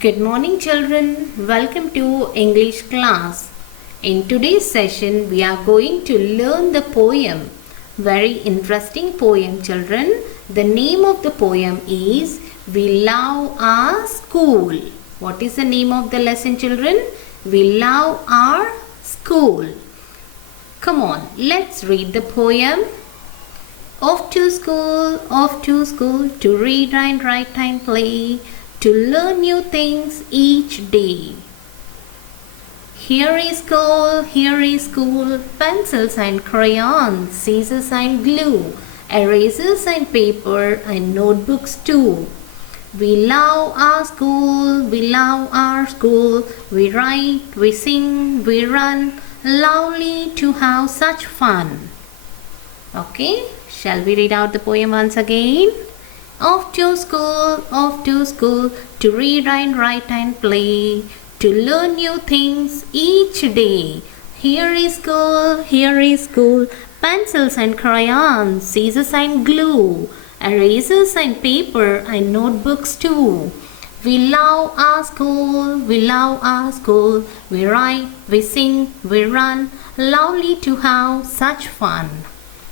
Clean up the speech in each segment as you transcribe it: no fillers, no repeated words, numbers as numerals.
Good morning, children. Welcome to English class. In today's session, we are going to learn the poem. Very interesting poem, children. The name of the poem is We Love Our School. What is the name of the lesson, children? We love our school. Come on, let's read the poem. Off to school, to read and write and play, to learn new things each day. Here is school, pencils and crayons, scissors and glue, erasers and paper and notebooks too. We love our school, we write, we sing, we run, lovely to have such fun. Okay, shall we read out the poem once again? Off to school, to read and write and play, to learn new things each day. Here is school, pencils and crayons, scissors and glue, erasers and paper and notebooks too. We love our school, we write, we sing, we run, lovely to have such fun.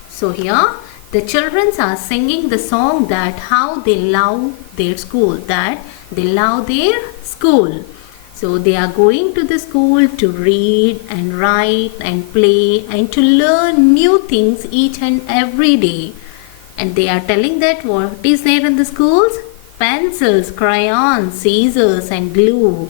So here the children are singing the song that how they love their school, that they love their school. So they are going to the school to read and write and play and to learn new things each and every day. And they are telling that what is there in the schools? Pencils, crayons, scissors and glue,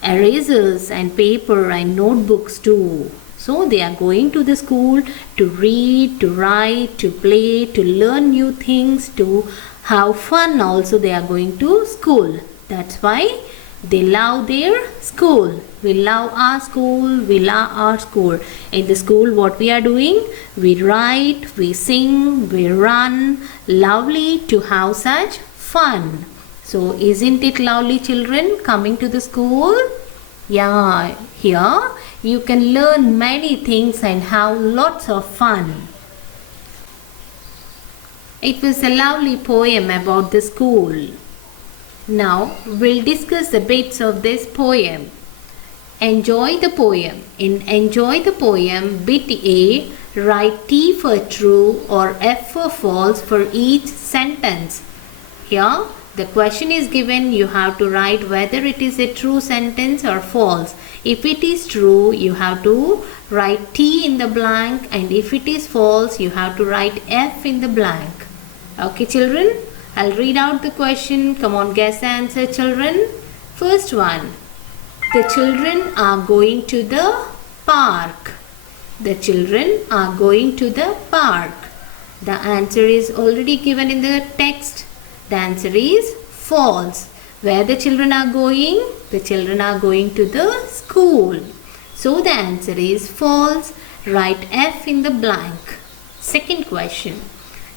erasers and paper and notebooks too. So they are going to the school to read, to write, to play, to learn new things, to have fun also. They are going to school. That's why they love their school. We love our school, we love our school. In the school what we are doing? We write, we sing, we run, lovely to have such fun. So isn't it lovely, children, coming to the school? Yeah, here you can learn many things and have lots of fun. It was a lovely poem about the school. Now we'll discuss the bits of this poem. Enjoy the poem. In enjoy the poem, bit A, write T for true or F for false for each sentence. Here the question is given, you have to write whether it is a true sentence or false. If it is true, you have to write T in the blank, and if it is false, you have to write F in the blank. Okay, children? I'll read out the question. Come on, guess the answer, children. First one. The children are going to the park. The children are going to the park. The answer is already given in the text. The answer is false. Where the children are going? The children are going to the school. So the answer is false. Write F in the blank. Second question.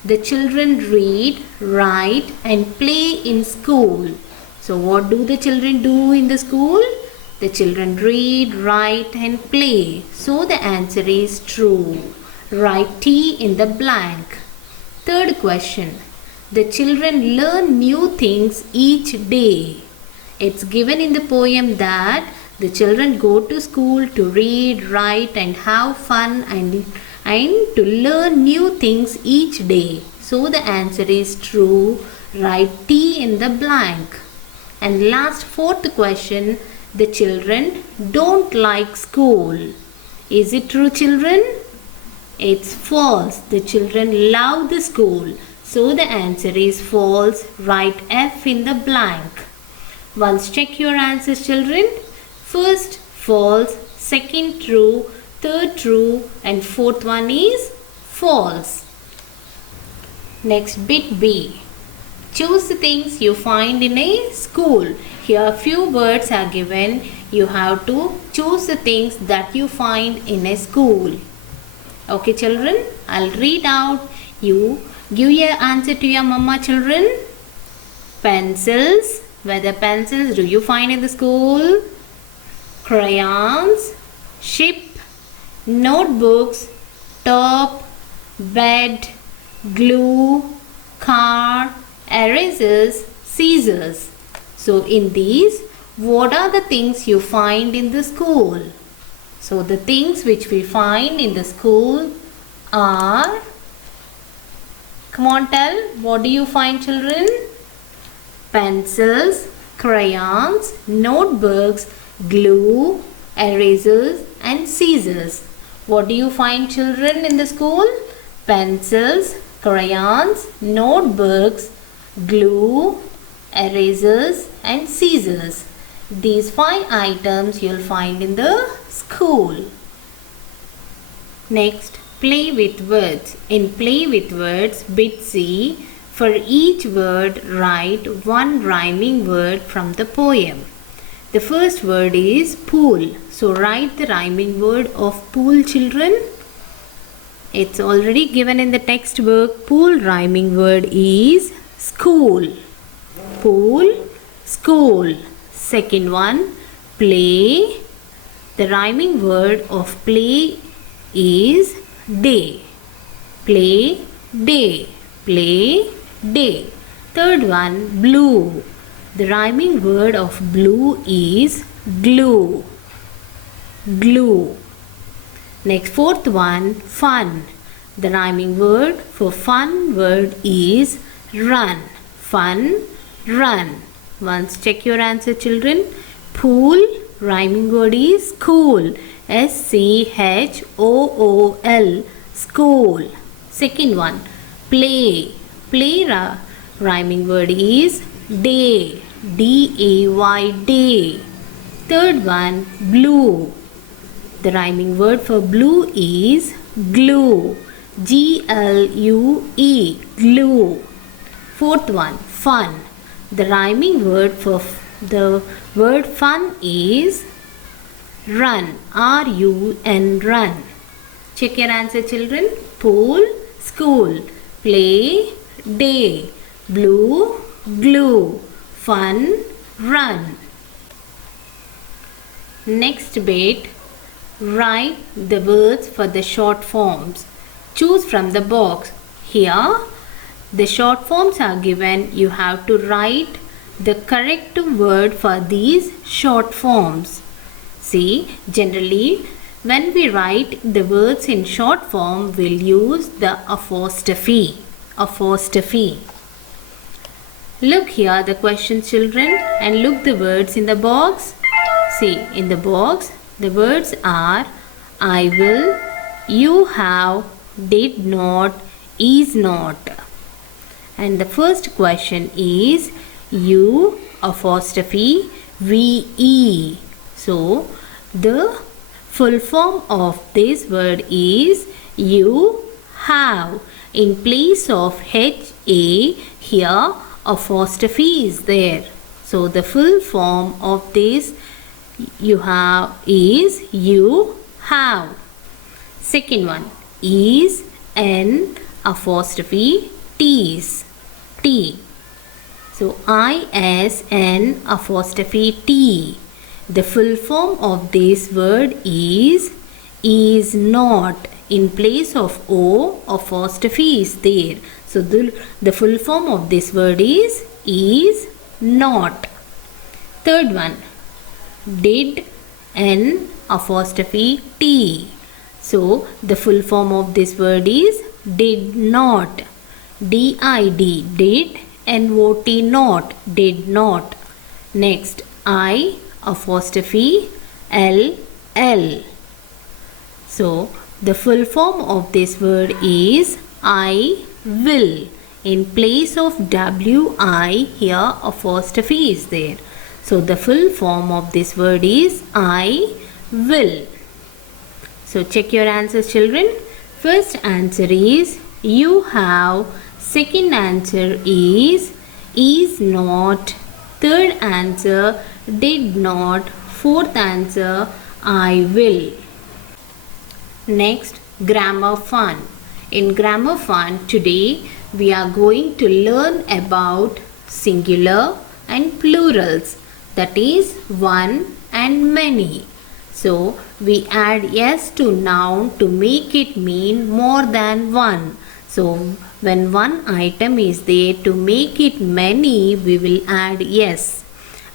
The children read, write and play in school. So what do the children do in the school? The children read, write and play. So the answer is true. Write T in the blank. Third question. The children learn new things each day. It's given in the poem that the children go to school to read, write and have fun and to learn new things each day. So the answer is true. Write T in the blank. And last fourth question, the children don't like school. Is it true, children? It's false. The children love the school. So the answer is false. Write F in the blank. Once check your answers, children. First false, second true, third true and fourth one is false. Next bit B. Choose the things you find in a school. Here few words are given. You have to choose the things that you find in a school. Okay, children, I'll read out. You give your answer to your mama, children. Pencils. Whether pencils do you find in the school? Crayons, ship, notebooks, top, bed, glue, car, erasers, scissors. So in these, what are the things you find in the school? So the things which we find in the school are, come on tell, what do you find children? Pencils, crayons, notebooks, glue, erasers and scissors. What do you find children in the school? Pencils, crayons, notebooks, glue, erasers and scissors. These 5 items you'll find in the school. Next, play with words. In play with words, bit C, for each word write one rhyming word from the poem. The first word is pool. So write the rhyming word of pool children. It's already given in the textbook. Pool rhyming word is school. Pool, school. Second one, play. The rhyming word of play is day. Play, day. Play, day. Third one, blue. The rhyming word of blue is glue. Glue. Next, fourth one, fun. The rhyming word for fun word is run. Fun, run. Once check your answer children. Pool, rhyming word is school. S-C-H-O-O-L. School. Second one, play. Play rhyming word is day. D-A-Y, day. Third one, blue. The rhyming word for blue is glue. G-L-U-E, glue. Fourth one, fun. The rhyming word for the word fun is run. R-U-N, run. Check your answer children. Pool, school. Play, day. Blue, glue. Fun, run. Next bit, write the words for the short forms. Choose from the box. Here, the short forms are given. You have to write the correct word for these short forms. See, generally, when we write the words in short form, we'll use the apostrophe. Apostrophe. Look here the questions children and look the words in the box. See, in the box, the words are I will, you have, did not, is not. And the first question is you apostrophe VE. So, the full form of this word is you have. In place of HA, here apostrophe is there. So, the full form of this you have is you have. Second one is N apostrophe T's. T. So ISN apostrophe T. The full form of this word is not. In place of O, apostrophe is there. So the full form of this word is not. Third one, did N apostrophe T. So the full form of this word is did not. D-I-D, did, N-O-T, not, did not. Next, I apostrophe L-L. So the full form of this word is I will. In place of W-I, here apostrophe is there. So the full form of this word is I will. So check your answers children. First answer is you have. Second answer is not. Third answer did not. Fourth answer I will. Next, grammar fun. In grammar fun today we are going to learn about singular and plurals, that is one and many. So we add s to noun to make it mean more than one. So when one item is there, to make it many, we will add yes.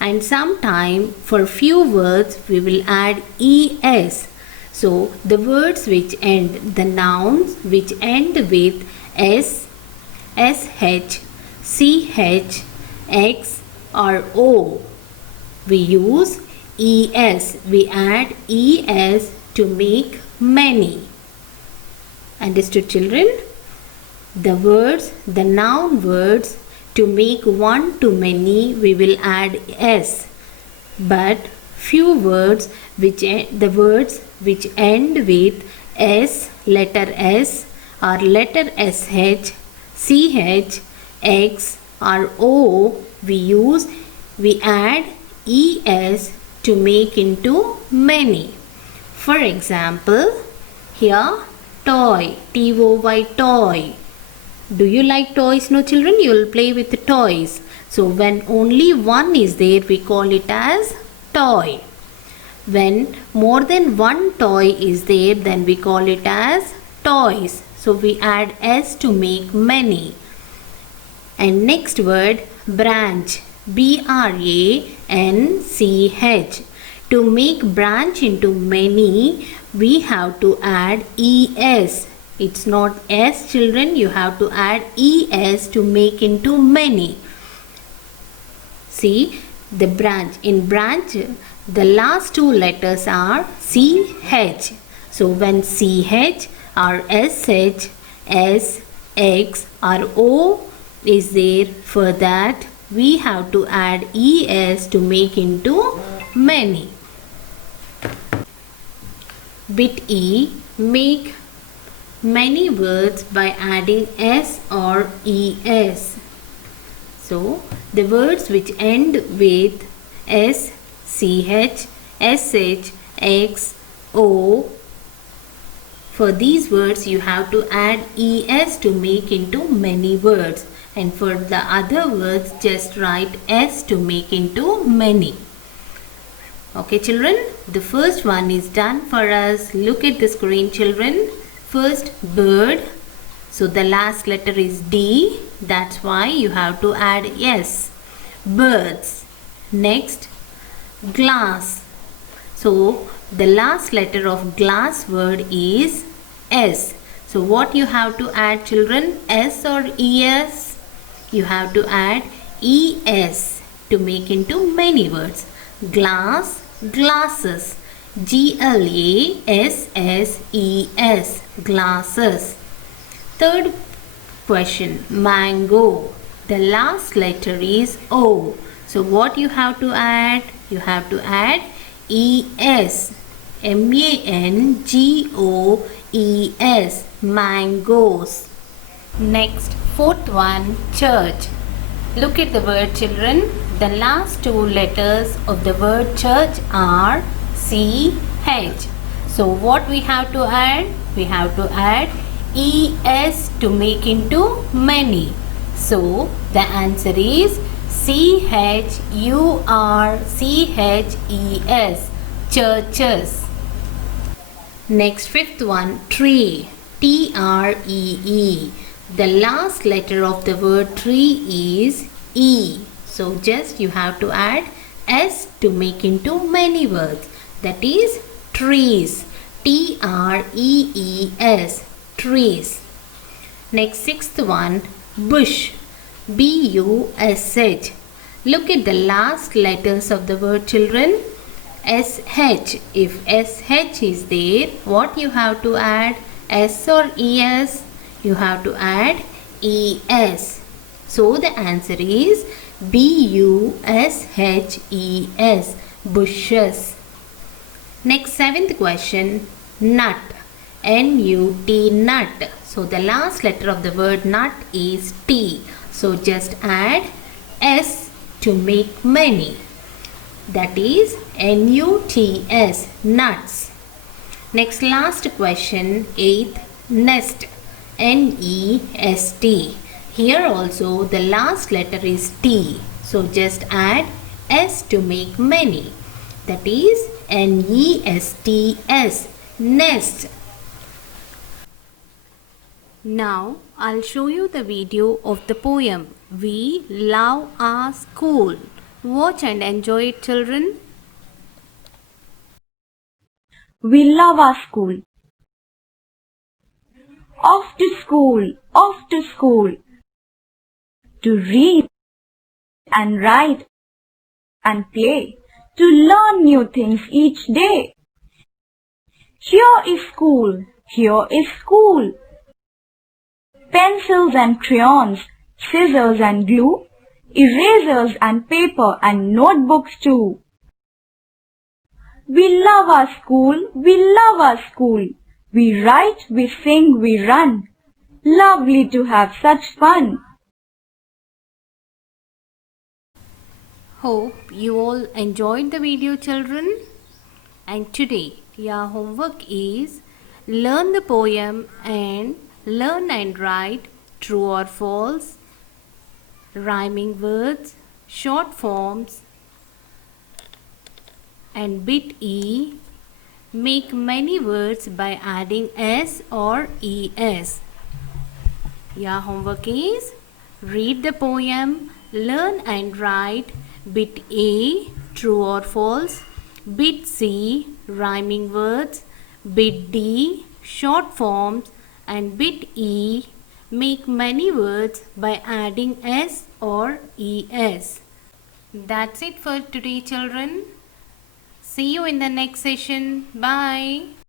and sometime for few words we will add es. So the words which end, the nouns which end with s, sh, ch, x or o, we use es. We add es to make many. Understood, children? The words, the noun words, to make one to many we will add s. But few words the words which end with s, letter s or letter sh, ch, x or o, we add es to make into many. For example, here toy, T-O-Y, toy. Do you like toys? No, children, you will play with the toys. So when only one is there, we call it as toy. When more than one toy is there, then we call it as toys. So we add s to make many. And next word, branch, branch. To make branch into many, we have to add es. It's not s, children, you have to add es to make into many. See, the branch, in branch, the last two letters are ch. So when ch or sh, s, x or o is there, for that we have to add es to make into many. Bit E, make many words by adding s or es. So the words which end with s, ch, sh, x, o, for these words you have to add es to make into many words, and for the other words just write s to make into many. Okay, children, the first one is done for us. Look at the screen, children. First, bird. So the last letter is D. That's why you have to add S. Birds. Next, glass. So the last letter of glass word is S. So what you have to add, children? S or ES? You have to add ES to make into many words. Glass, glasses. GLASSES, glasses. Third question, mango. The last letter is O. So what you have to add? You have to add ES. MANGOES, mangoes. Next, fourth one, church. Look at the word, children. The last two letters of the word church are CH. So what we have to add? We have to add ES to make into many. So the answer is CHURCHES, churches. Next, fifth one, tree. TREE. The last letter of the word tree is E. So just you have to add S to make into many words. That is trees. TREES, trees. Next, sixth one, bush. BUSH. Look at the last letters of the word, children. SH. If SH is there, what you have to add? S or ES? You have to add ES. So the answer is BUSHES, bushes. Next, seventh question, nut. NUT, nut. So the last letter of the word nut is T. So just add S to make many. That is NUTS, nuts. Next, last question, eighth, nest. NEST. Here also the last letter is T. So just add S to make many. That is NESTS, nest. Now I'll show you the video of the poem We Love Our School. Watch and enjoy it, children. We love our school. Off to school, off to school. To read and write and play. To learn new things each day. Here is school, here is school. Pencils and crayons, scissors and glue, erasers and paper and notebooks too. We love our school, we love our school. We write, we sing, we run. Lovely to have such fun. Hope you all enjoyed the video, children. And today your homework is learn the poem and learn and write true or false, rhyming words, short forms, and bit E. Make many words by adding S or ES. Your homework is read the poem, learn and write bit A, true or false, bit C, rhyming words, bit D, short forms, and bit E, make many words by adding S or ES. That's it for today, children. See you in the next session. Bye.